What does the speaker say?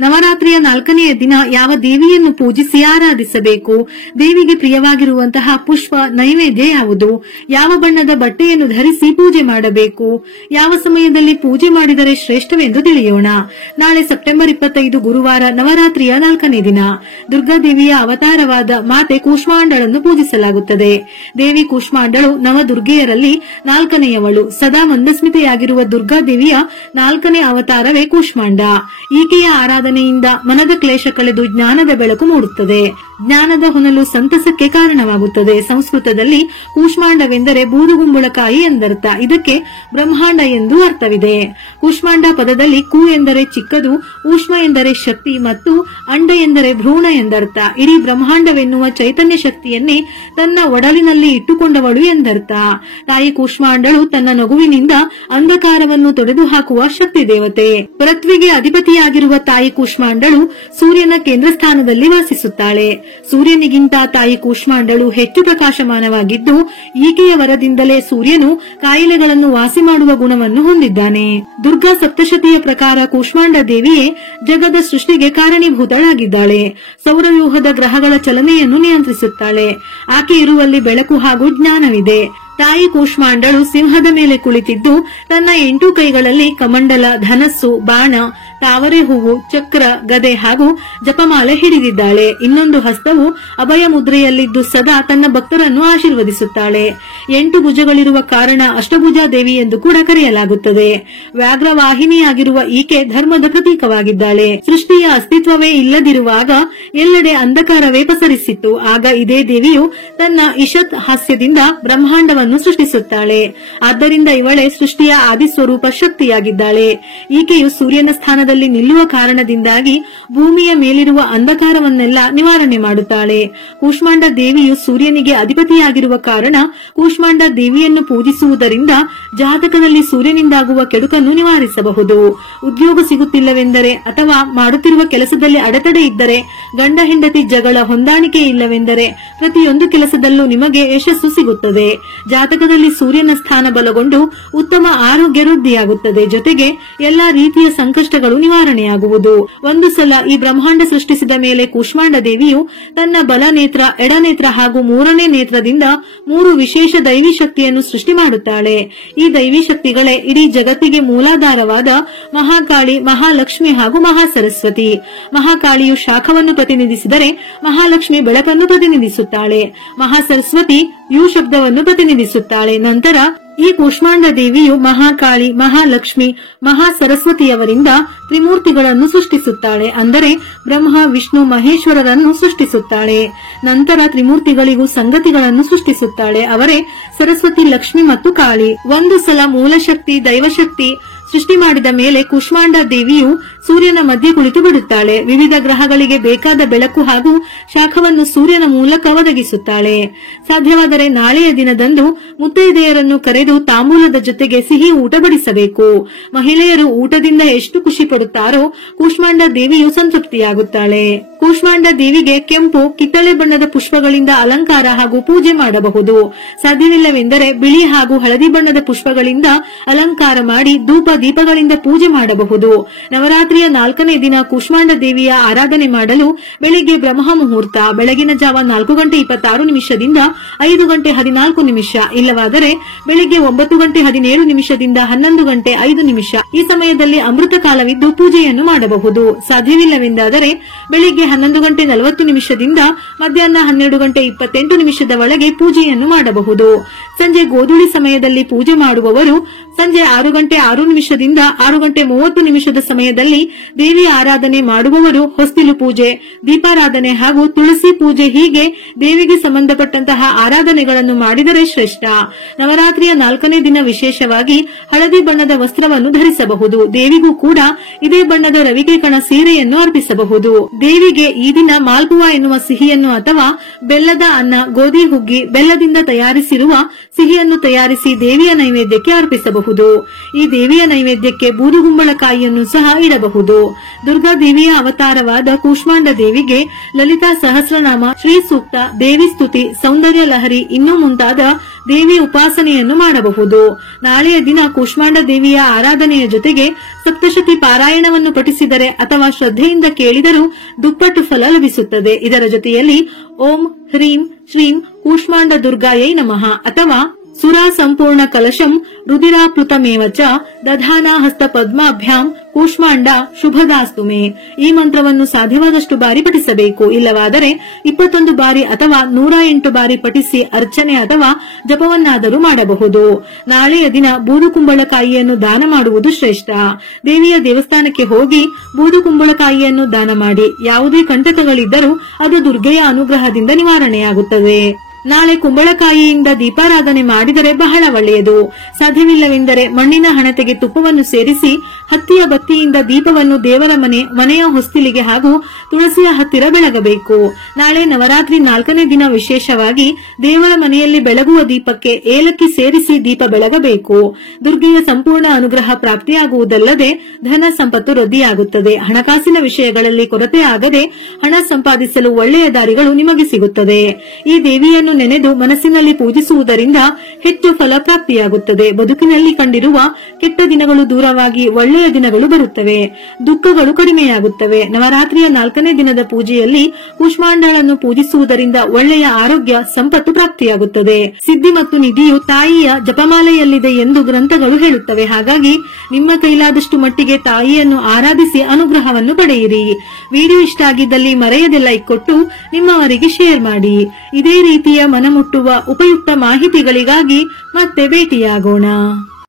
ನವರಾತ್ರಿಯ 4ನೆಯ ದಿನ ಯಾವ ದೇವಿಯನ್ನು ಪೂಜಿಸಿ ಆರಾಧಿಸಬೇಕು, ದೇವಿಗೆ ಪ್ರಿಯವಾಗಿರುವಂತಹ ಪುಷ್ಪ ನೈವೇದ್ಯ ಯಾವುದು, ಯಾವ ಬಣ್ಣದ ಬಟ್ಟೆಯನ್ನು ಧರಿಸಿ ಪೂಜೆ ಮಾಡಬೇಕು, ಯಾವ ಸಮಯದಲ್ಲಿ ಪೂಜೆ ಮಾಡಿದರೆ ಶ್ರೇಷ್ಠವೆಂದು ತಿಳಿಯೋಣ. ನಾಳೆ ಸೆಪ್ಟೆಂಬರ್ 25 ಗುರುವಾರ ನವರಾತ್ರಿಯ 4ನೇ ದಿನ. ದುರ್ಗಾದೇವಿಯ ಅವತಾರವಾದ ಮಾತೆ ಕೂಷ್ಮಾಂಡಳನ್ನು ಪೂಜಿಸಲಾಗುತ್ತದೆ. ದೇವಿ ಕೂಷ್ಮಾಂಡಳು ನವದುರ್ಗೆಯರಲ್ಲಿ 4ನೆಯವಳು. ಸದಾ ಮಂದಸ್ಮಿತೆಯಾಗಿರುವ ದುರ್ಗಾದೇವಿಯ 4ನೇ ಅವತಾರವೇ ಕೂಷ್ಮಾಂಡ. ಈಕೆಯ ಆರಾಧನೆಯಿಂದ ಮನದ ಕ್ಲೇಶ ಕಳೆದು ಜ್ಞಾನದ ಬೆಳಕು ಮೂಡುತ್ತದೆ. ಜ್ಞಾನದ ಹೊನಲು ಸಂತಸಕ್ಕೆ ಕಾರಣವಾಗುತ್ತದೆ. ಸಂಸ್ಕೃತದಲ್ಲಿ ಕೂಷ್ಮಾಂಡವೆಂದರೆ ಬೂದುಗುಂಬಳಕಾಯಿ ಎಂದರ್ಥ. ಇದಕ್ಕೆ ಬ್ರಹ್ಮಾಂಡ ಎಂದು ಅರ್ಥವಿದೆ. ಕೂಷ್ಮಾಂಡ ಪದದಲ್ಲಿ ಕು ಎಂದರೆ ಚಿಕ್ಕದು, ಊಷ್ಮ ಎಂದರೆ ಶಕ್ತಿ ಮತ್ತು ಅಂಡ ಎಂದರೆ ಭ್ರೂಣ ಎಂದರ್ಥ. ಇಡೀ ಬ್ರಹ್ಮಾಂಡವೆನ್ನುವ ಚೈತನ್ಯ ಶಕ್ತಿಯನ್ನೇ ತನ್ನ ಒಡಲಿನಲ್ಲಿ ಇಟ್ಟುಕೊಂಡವಳು ಎಂದರ್ಥ. ತಾಯಿ ಕೂಷ್ಮಾಂಡಳು ತನ್ನ ನಗುವಿನಿಂದ ಅಂಧಕಾರವನ್ನು ತೊಡೆದು ಹಾಕುವ ಶಕ್ತಿ ದೇವತೆ. ಪೃಥ್ವಿಗೆ ಅಧಿಪತಿಯಾಗಿರುವ ತಾಯಿ ಕೂಷ್ಮಾಂಡಳು ಸೂರ್ಯನ ಕೇಂದ್ರ ಸ್ಥಾನದಲ್ಲಿ ವಾಸಿಸುತ್ತಾಳೆ. ಸೂರ್ಯನಿಗಿಂತ ತಾಯಿ ಕೂಷ್ಮಾಂಡಳು ಹೆಚ್ಚು ಪ್ರಕಾಶಮಾನವಾಗಿದ್ದು, ಈಕೆಯ ವರದಿಂದಲೇ ಸೂರ್ಯನು ಕಾಯಿಲೆಗಳನ್ನು ವಾಸಿ ಮಾಡುವ ಗುಣವನ್ನು ಹೊಂದಿದ್ದಾನೆ. ದುರ್ಗಾ ಸಪ್ತಶತಿಯ ಪ್ರಕಾರ ಕೂಷ್ಮಾಂಡ ದೇವಿಯೇ ಜಗದ ಸೃಷ್ಟಿಗೆ ಕಾರಣೀಭೂತಳಾಗಿದ್ದಾಳೆ. ಸೌರವ್ಯೂಹದ ಗ್ರಹಗಳ ಚಲನೆಯನ್ನು ನಿಯಂತ್ರಿಸುತ್ತಾಳೆ. ಆಕೆ ಇರುವಲ್ಲಿ ಬೆಳಕು ಹಾಗೂ ಜ್ಞಾನವಿದೆ. ತಾಯಿ ಕೂಷ್ಮಾಂಡಳು ಸಿಂಹದ ಮೇಲೆ ಕುಳಿತಿದ್ದು ತನ್ನ 8 ಕೈಗಳಲ್ಲಿ ಕಮಂಡಲ, ಧನಸ್ಸು, ಬಾಣ, ತಾವರೆ ಹೂವು, ಚಕ್ರ, ಗದೆ ಹಾಗೂ ಜಪಮಾಲೆ ಹಿಡಿದಿದ್ದಾಳೆ. ಇನ್ನೊಂದು ಹಸ್ತವು ಅಭಯ ಮುದ್ರೆಯಲ್ಲಿದ್ದು ಸದಾ ತನ್ನ ಭಕ್ತರನ್ನು ಆಶೀರ್ವದಿಸುತ್ತಾಳೆ. 8 ಭುಜಗಳಿರುವ ಕಾರಣ ಅಷ್ಟಭುಜಾ ದೇವಿ ಎಂದು ಕೂಡ ಕರೆಯಲಾಗುತ್ತದೆ. ವ್ಯಾಘ್ರವಾಹಿನಿಯಾಗಿರುವ ಈಕೆ ಧರ್ಮದ ಪ್ರತೀಕವಾಗಿದ್ದಾಳೆ. ಸೃಷ್ಟಿಯ ಅಸ್ತಿತ್ವವೇ ಇಲ್ಲದಿರುವಾಗ ಎಲ್ಲೆಡೆ ಅಂಧಕಾರವೇ ಪಸರಿಸಿತ್ತು. ಆಗ ಇದೇ ದೇವಿಯು ತನ್ನ ಇಷತ್ ಹಾಸ್ಯದಿಂದ ಬ್ರಹ್ಮಾಂಡವನ್ನು ಸೃಷ್ಟಿಸುತ್ತಾಳೆ. ಆದ್ದರಿಂದ ಇವಳೇ ಸೃಷ್ಟಿಯ ಆದಿಸ್ವರೂಪ ಶಕ್ತಿಯಾಗಿದ್ದಾಳೆ. ಈಕೆಯು ಸೂರ್ಯನ ಸ್ಥಾನದಲ್ಲಿ ನಿಲ್ಲುವ ಕಾರಣದಿಂದಾಗಿ ಭೂಮಿಯ ಮೇಲಿರುವ ಅಂಧಕಾರವನ್ನೆಲ್ಲ ನಿವಾರಣೆ ಮಾಡುತ್ತಾಳೆ. ಕೂಷ್ಮಾಂಡ ದೇವಿಯು ಸೂರ್ಯನಿಗೆ ಅಧಿಪತಿಯಾಗಿರುವ ಕಾರಣ ಕೂಷ್ಮಾಂಡ ದೇವಿಯನ್ನು ಪೂಜಿಸುವುದರಿಂದ ಜಾತಕದಲ್ಲಿ ಸೂರ್ಯನಿಂದಾಗುವ ಕೆಡುಕನ್ನು ನಿವಾರಿಸಬಹುದು. ಉದ್ಯೋಗ ಸಿಗುತ್ತಿಲ್ಲವೆಂದರೆ ಅಥವಾ ಮಾಡುತ್ತಿರುವ ಕೆಲಸದಲ್ಲಿ ಅಡೆತಡೆ ಇದ್ದರೆ, ಗಂಡ ಹೆಂಡತಿ ಜಗಳ, ಹೊಂದಾಣಿಕೆ ಇಲ್ಲವೆಂದರೆ ಪ್ರತಿಯೊಂದು ಕೆಲಸದಲ್ಲೂ ನಿಮಗೆ ಯಶಸ್ಸು ಸಿಗುತ್ತದೆ. ಜಾತಕದಲ್ಲಿ ಸೂರ್ಯನ ಸ್ಥಾನ ಬಲಗೊಂಡು ಉತ್ತಮ ಆರೋಗ್ಯ ವೃದ್ಧಿಯಾಗುತ್ತದೆ. ಜೊತೆಗೆ ಎಲ್ಲಾ ರೀತಿಯ ಸಂಕಷ್ಟಗಳು ನಿವಾರಣೆಯಾಗುವುದು. ಒಂದು ಸಲ ಈ ಬ್ರಹ್ಮಾಂಡ ಸೃಷ್ಟಿಸಿದ ಮೇಲೆ ಕೂಷ್ಮಾಂಡ ದೇವಿಯು ತನ್ನ ಬಲ ನೇತ್ರ, ಎಡನೇತ್ರ ಹಾಗೂ 3ನೇ ನೇತ್ರದಿಂದ 3 ವಿಶೇಷ ದೈವಿ ಶಕ್ತಿಯನ್ನು ಸೃಷ್ಟಿ ಮಾಡುತ್ತಾಳೆ. ಈ ದೈವಿ ಶಕ್ತಿಗಳೇ ಇಡೀ ಜಗತ್ತಿಗೆ ಮೂಲಾಧಾರವಾದ ಮಹಾಕಾಳಿ, ಮಹಾಲಕ್ಷ್ಮಿ ಹಾಗೂ ಮಹಾಸರಸ್ವತಿ. ಮಹಾಕಾಳಿಯು ಶಾಖವನ್ನು ಪ್ರತಿನಿಧಿಸಿದರೆ ಮಹಾಲಕ್ಷ್ಮಿ ಬೆಳಕನ್ನು ಪ್ರತಿನಿಧಿಸುತ್ತಾಳೆ. ಮಹಾಸರಸ್ವತಿ ಯು ಶಬ್ದವನ್ನು ಪ್ರತಿನಿಧಿಸುತ್ತಾಳೆ. ನಂತರ ಈ ಕೂಷ್ಮಾಂಡ ದೇವಿಯು ಮಹಾಕಾಳಿ, ಮಹಾಲಕ್ಷ್ಮಿ, ಮಹಾಸರಸ್ವತಿಯವರಿಂದ ತ್ರಿಮೂರ್ತಿಗಳನ್ನು ಸೃಷ್ಟಿಸುತ್ತಾಳೆ. ಅಂದರೆ ಬ್ರಹ್ಮ, ವಿಷ್ಣು, ಮಹೇಶ್ವರರನ್ನು ಸೃಷ್ಟಿಸುತ್ತಾಳೆ. ನಂತರ ತ್ರಿಮೂರ್ತಿಗಳಿಗೂ ಸಂಗತಿಗಳನ್ನು ಸೃಷ್ಟಿಸುತ್ತಾಳೆ. ಅವರೇ ಸರಸ್ವತಿ, ಲಕ್ಷ್ಮಿ ಮತ್ತು ಕಾಳಿ. ಒಂದು ಸಲ ಮೂಲಶಕ್ತಿ, ದೈವಶಕ್ತಿ ಸೃಷ್ಟಿ ಮಾಡಿದ ಮೇಲೆ ಕೂಷ್ಮಾಂಡ ದೇವಿಯು ಸೂರ್ಯನ ಮಧ್ಯೆ ಕುಳಿತು ಬಿಡುತ್ತಾಳೆ. ವಿವಿಧ ಗ್ರಹಗಳಿಗೆ ಬೇಕಾದ ಬೆಳಕು ಹಾಗೂ ಶಾಖವನ್ನು ಸೂರ್ಯನ ಮೂಲಕ ಒದಗಿಸುತ್ತಾಳೆ. ಸಾಧ್ಯವಾದರೆ ನಾಳೆಯ ದಿನದಂದು ಮುತ್ತೈದೆಯರನ್ನು ಕರೆದು ತಾಂಬೂಲದ ಜೊತೆಗೆ ಸಿಹಿ ಊಟ ಬಡಿಸಬೇಕು. ಮಹಿಳೆಯರು ಊಟದಿಂದ ಎಷ್ಟು ಖುಷಿ ಪಡುತ್ತಾರೋ ಕೂಷ್ಮಾಂಡ ದೇವಿಯು ಸಂತೃಪ್ತಿಯಾಗುತ್ತಾಳೆ. ಕೂಷ್ಮಾಂಡ ದೇವಿಗೆ ಕೆಂಪು, ಕಿತ್ತಳೆ ಬಣ್ಣದ ಪುಷ್ಪಗಳಿಂದ ಅಲಂಕಾರ ಹಾಗೂ ಪೂಜೆ ಮಾಡಬಹುದು. ಸಾಧ್ಯವಿಲ್ಲವೆಂದರೆ ಬಿಳಿ ಹಾಗೂ ಹಳದಿ ಬಣ್ಣದ ಪುಷ್ಪಗಳಿಂದ ಅಲಂಕಾರ ಮಾಡಿ ಧೂಪ ದೀಪಗಳಿಂದ ಪೂಜೆ ಮಾಡಬಹುದು. ನವರಾತ್ರಿಯ 4ನೇ ದಿನ ಕೂಷ್ಮಾಂಡ ದೇವಿಯ ಆರಾಧನೆ ಮಾಡಲು ಬೆಳಿಗ್ಗೆ ಬ್ರಹ್ಮ ಮುಹೂರ್ತ, ಬೆಳಗಿನ ಜಾವ 4:26 5:14 ಇಲ್ಲವಾದರೆ ಬೆಳಿಗ್ಗೆ 9:17 11:05 ಈ ಸಮಯದಲ್ಲಿ ಅಮೃತ ಕಾಲವಿದ್ದು ಪೂಜೆಯನ್ನು ಮಾಡಬಹುದು. ಸಾಧ್ಯವಿಲ್ಲವೆಂದಾದರೆ ಬೆಳಿಗ್ಗೆ 11:40 ಮಧ್ಯಾಹ್ನ 12:28 ಒಳಗೆ ಪೂಜೆಯನ್ನು ಮಾಡಬಹುದು. ಸಂಜೆ ಗೋಧೂಳಿ ಸಮಯದಲ್ಲಿ ಪೂಜೆ ಮಾಡುವವರು ಸಂಜೆ 6:06 6:30 ಸಮಯದಲ್ಲಿ ದೇವಿ ಆರಾಧನೆ ಮಾಡುವವರು ಹೊಸ್ತಿಲು ಪೂಜೆ, ದೀಪಾರಾಧನೆ ಹಾಗೂ ತುಳಸಿ ಪೂಜೆ ಹೀಗೆ ದೇವಿಗೆ ಸಂಬಂಧಪಟ್ಟಂತಹ ಆರಾಧನೆಗಳನ್ನು ಮಾಡಿದರೆ ಶ್ರೇಷ್ಠ. ನವರಾತ್ರಿಯ 4ನೇ ದಿನ ವಿಶೇಷವಾಗಿ ಹಳದಿ ಬಣ್ಣದ ವಸ್ತ್ರವನ್ನು ಧರಿಸಬಹುದು. ದೇವಿಗೂ ಕೂಡ ಇದೇ ಬಣ್ಣದ ರವಿಕೆ ಕಣ ಸೀರೆಯನ್ನು ಅರ್ಪಿಸಬಹುದು. ದೇವಿಗೆ ಈ ದಿನ ಮಾಲ್ಪುವಾ ಎನ್ನುವ ಸಿಹಿಯನ್ನು ಅಥವಾ ಬೆಲ್ಲದ ಅನ್ನ, ಗೋಧಿ ಹುಗ್ಗಿ, ಬೆಲ್ಲದಿಂದ ತಯಾರಿಸಿರುವ ಸಿಹಿಯನ್ನು ತಯಾರಿಸಿ ದೇವಿಯ ನೈವೇದ್ಯಕ್ಕೆ ಅರ್ಪಿಸಬಹುದು. ಈ ದೇವಿಯ ನೈವೇದ್ಯಕ್ಕೆ ಬೂದುಗುಂಬಳಕಾಯಿಯನ್ನು ಸಹ ಇಡಬಹುದು. ದುರ್ಗಾ ದೇವಿಯ ಅವತಾರವಾದ ಕೂಷ್ಮಾಂಡ ದೇವಿಗೆ ಲಲಿತಾ ಸಹಸ್ರನಾಮ, ಶ್ರೀ ಸೂಕ್ತ, ದೇವಿ ಸ್ತುತಿ, ಸೌಂದರ್ಯ ಲಹರಿ ಇನ್ನೂ ಮುಂತಾದ ದೇವಿ ಉಪಾಸನೆಯನ್ನು ಮಾಡಬಹುದು. ನಾಳೆಯ ದಿನ ಕೂಷ್ಮಾಂಡ ದೇವಿಯ ಆರಾಧನೆಯ ಜೊತೆಗೆ ಸಪ್ತಶತಿ ಪಾರಾಯಣವನ್ನು ಪಠಿಸಿದರೆ ಅಥವಾ ಶ್ರದ್ಧೆಯಿಂದ ಕೇಳಿದರೂ ದುಪ್ಪಟ್ಟು ಫಲ ಲಭಿಸುತ್ತದೆ. ಇದರ ಜೊತೆಯಲ್ಲಿ ಓಂ ಹ್ರೀಂ ಶ್ರೀಂ ಕೂಷ್ಮಾಂಡ ದುರ್ಗಾಯೈ ನಮಃ ಅಥವಾ ಸುರಾ ಸಂಪೂರ್ಣ ಕಲಶಂ ರುದಿರಾಪ್ಲುತಮೇವ ಚ ದಧಾನಾ ಹಸ್ತ ಪದ್ಮಾಭ್ಯಾಂ ಕೂಷ್ಮಾಂಡ ಶುಭದಾಸ್ತುಮೆ. ಈ ಮಂತ್ರವನ್ನು ಸಾಧ್ಯವಾದಷ್ಟು ಬಾರಿ ಪಠಿಸಬೇಕು. ಇಲ್ಲವಾದರೆ 21 ಬಾರಿ ಅಥವಾ 108 ಬಾರಿ ಪಠಿಸಿ ಅರ್ಚನೆ ಅಥವಾ ಜಪವನ್ನಾದರೂ ಮಾಡಬಹುದು. ನಾಳೆಯ ದಿನ ಬೂದು ಕುಂಬಳಕಾಯಿಯನ್ನು ದಾನ ಮಾಡುವುದು ಶ್ರೇಷ್ಠ. ದೇವಿಯ ದೇವಸ್ಥಾನಕ್ಕೆ ಹೋಗಿ ಬೂದು ಕುಂಬಳಕಾಯಿಯನ್ನು ದಾನ ಮಾಡಿ. ಯಾವುದೇ ಕಂಟಕಗಳಿದ್ದರೂ ಅದು ದುರ್ಗೆಯ ಅನುಗ್ರಹದಿಂದ ನಿವಾರಣೆಯಾಗುತ್ತದೆ. ನಾಳೆ ಕುಂಬಳಕಾಯಿಯಿಂದ ದೀಪಾರಾಧನೆ ಮಾಡಿದರೆ ಬಹಳ ಒಳ್ಳೆಯದು. ಸಾಧ್ಯವಿಲ್ಲವೆಂದರೆ ಮಣ್ಣಿನ ಹಣತೆಗೆ ತುಪ್ಪವನ್ನು ಸೇರಿಸಿ ಹತ್ತಿಯ ಬತ್ತಿಯಿಂದ ದೀಪವನ್ನು ದೇವರ ಮನೆಯ ಹೊಸ್ತಿಲಿಗೆ ಹಾಗೂ ತುಳಸಿಯ ಹತ್ತಿರ ಬೆಳಗಬೇಕು. ನಾಳೆ ನವರಾತ್ರಿ 4ನೇ ದಿನ ವಿಶೇಷವಾಗಿ ದೇವರ ಮನೆಯಲ್ಲಿ ಬೆಳಗುವ ದೀಪಕ್ಕೆ ಏಲಕ್ಕಿ ಸೇರಿಸಿ ದೀಪ ಬೆಳಗಬೇಕು. ದುರ್ಗೆಯ ಸಂಪೂರ್ಣ ಅನುಗ್ರಹ ಪ್ರಾಪ್ತಿಯಾಗುವುದಲ್ಲದೆ ಧನ ಸಂಪತ್ತು ವೃದ್ಧಿಯಾಗುತ್ತದೆ. ಹಣಕಾಸಿನ ವಿಷಯಗಳಲ್ಲಿ ಕೊರತೆ ಆಗದೆ ಹಣ ಸಂಪಾದಿಸಲು ಒಳ್ಳೆಯ ದಾರಿಗಳು ನಿಮಗೆ ಸಿಗುತ್ತದೆ. ಈ ದೇವಿಯನ್ನು ನೆನೆದು ಮನಸ್ಸಿನಲ್ಲಿ ಪೂಜಿಸುವುದರಿಂದ ಹೆಚ್ಚು ಫಲ ಪ್ರಾಪ್ತಿಯಾಗುತ್ತದೆ. ಬದುಕಿನಲ್ಲಿ ಕಂಡಿರುವ ಕೆಟ್ಟ ದಿನಗಳು ದೂರವಾಗಿ ಒಳ್ಳೆಯ ದಿನಗಳು ಬರುತ್ತವೆ. ದುಃಖಗಳು ಕಡಿಮೆಯಾಗುತ್ತವೆ. ನವರಾತ್ರಿಯ 4ನೇ ದಿನದ ಪೂಜೆಯಲ್ಲಿ ಕೂಷ್ಮಾಂಡಳನ್ನು ಪೂಜಿಸುವುದರಿಂದ ಒಳ್ಳೆಯ ಆರೋಗ್ಯ ಸಂಪತ್ತು ಪ್ರಾಪ್ತಿಯಾಗುತ್ತದೆ. ಸಿದ್ಧಿ ಮತ್ತು ನಿಧಿಯು ತಾಯಿಯ ಜಪಮಾಲೆಯಲ್ಲಿದೆ ಎಂದು ಗ್ರಂಥಗಳು ಹೇಳುತ್ತವೆ. ಹಾಗಾಗಿ ನಿಮ್ಮ ಕೈಲಾದಷ್ಟು ಮಟ್ಟಿಗೆ ತಾಯಿಯನ್ನು ಆರಾಧಿಸಿ ಅನುಗ್ರಹವನ್ನು ಪಡೆಯಿರಿ. ವಿಡಿಯೋ ಇಷ್ಟ ಆಗಿದ್ದಲ್ಲಿ ಮರೆಯದೆ ಲೈಕ್ ಕೊಟ್ಟು ನಿಮ್ಮವರಿಗೆ ಶೇರ್ ಮಾಡಿ. ಇದೇ ರೀತಿಯ ಮನಮುಟ್ಟುವ ಉಪಯುಕ್ತ ಮಾಹಿತಿಗಳಿಗಾಗಿ ಮತ್ತೆ ಭೇಟಿಯಾಗೋಣ.